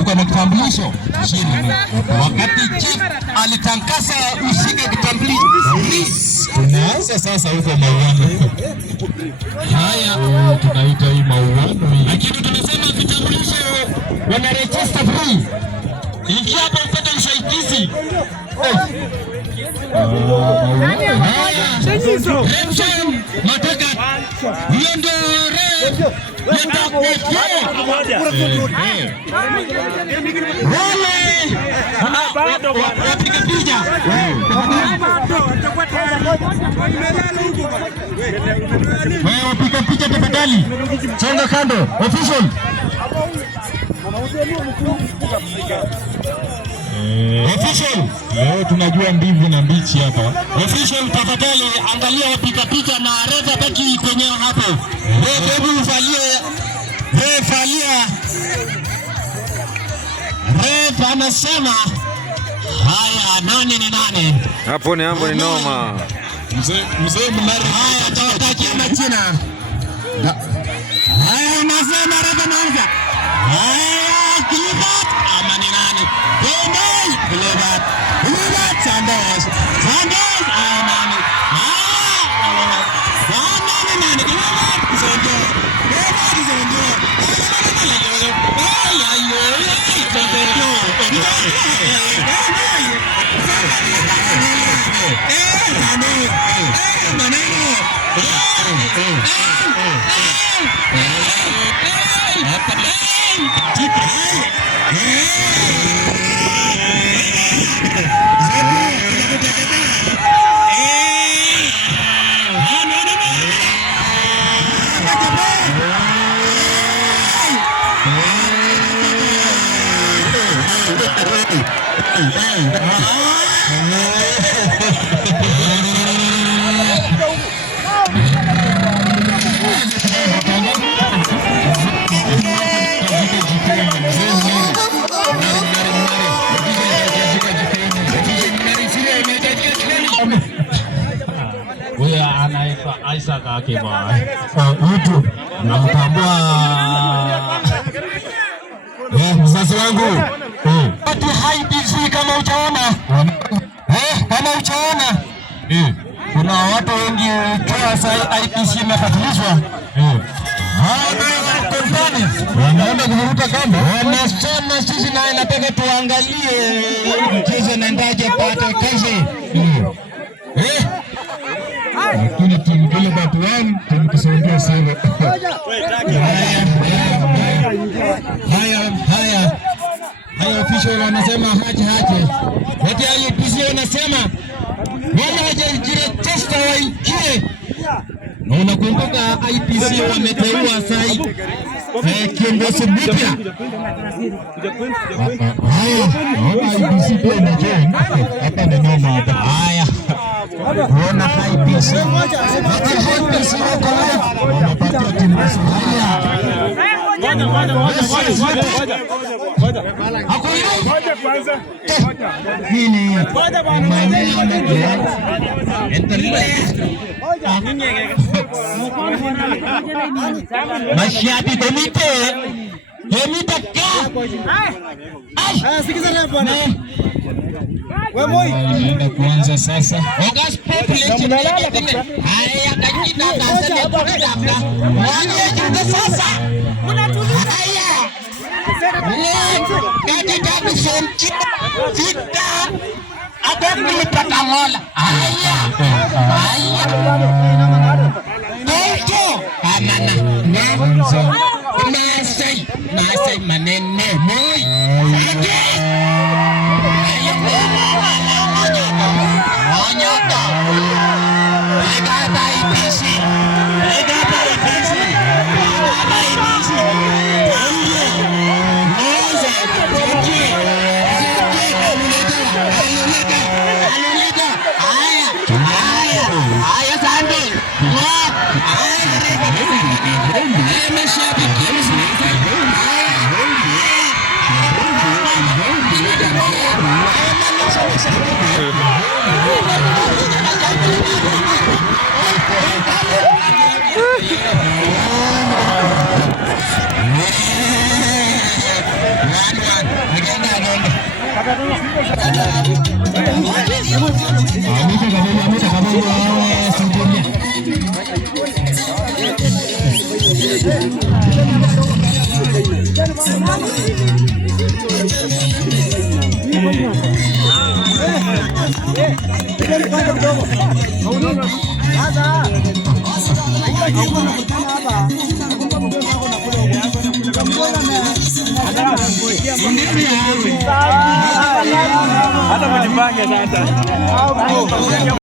Uko na kitambulisho chini. Wakati chief alitangaza ushike kitambulisho. Tunaanza sasa huko mauano. Haya tunaita hii mauano. Lakini tunasema vitambulisho wana register free. Ingia hapa upate usaidizi. Mataka hiyo ndio wapiga picha wapiga picha tafadhali, songa kando. Official official, leo tunajua mbivu na mbichi hapa. Official tafadhali, angalia wapiga picha na reza baki kwenye hapo. Hebu uvalie Ref anasema haya, nani ni nani? Hapo ni noma. Mzee Mnari. Haya, tawatakia majina. Haya, unasema Ref anaanza. Haya, Gilbert ama ni nani? Gilbert Sandos nani? Nani Gilbert Zondo. Huyu anaitwa Isaac Akiba. YouTube namtambua mzazi wangu. Watu IBC kama uchaona. Kama uchaona. Kuna watu wengi kwa IBC imepatilishwa. Wanaenda kuvuruta kamba. Wanasema sisi na inataka tuangalie mchezo naendaje pata kazi. Lakini timu kile batu wani tumekisaidia sana. Haya official wanasema haje. Wati IBC wanasema wala hajajiregister waingie. Na unakumbuka IBC wameteua sai kiongozi mpya. Haya, IBC pia inajoin. Hapa ni noma hapa. Haya. Kuona IBC. IBC wako live. Wanapatia timu ya Somalia. Nini? Mashabiki komite inaenda kuanza sasa. August population haya dakika sasa katika vita atakupata Masai manene moi hata mjipange sasa.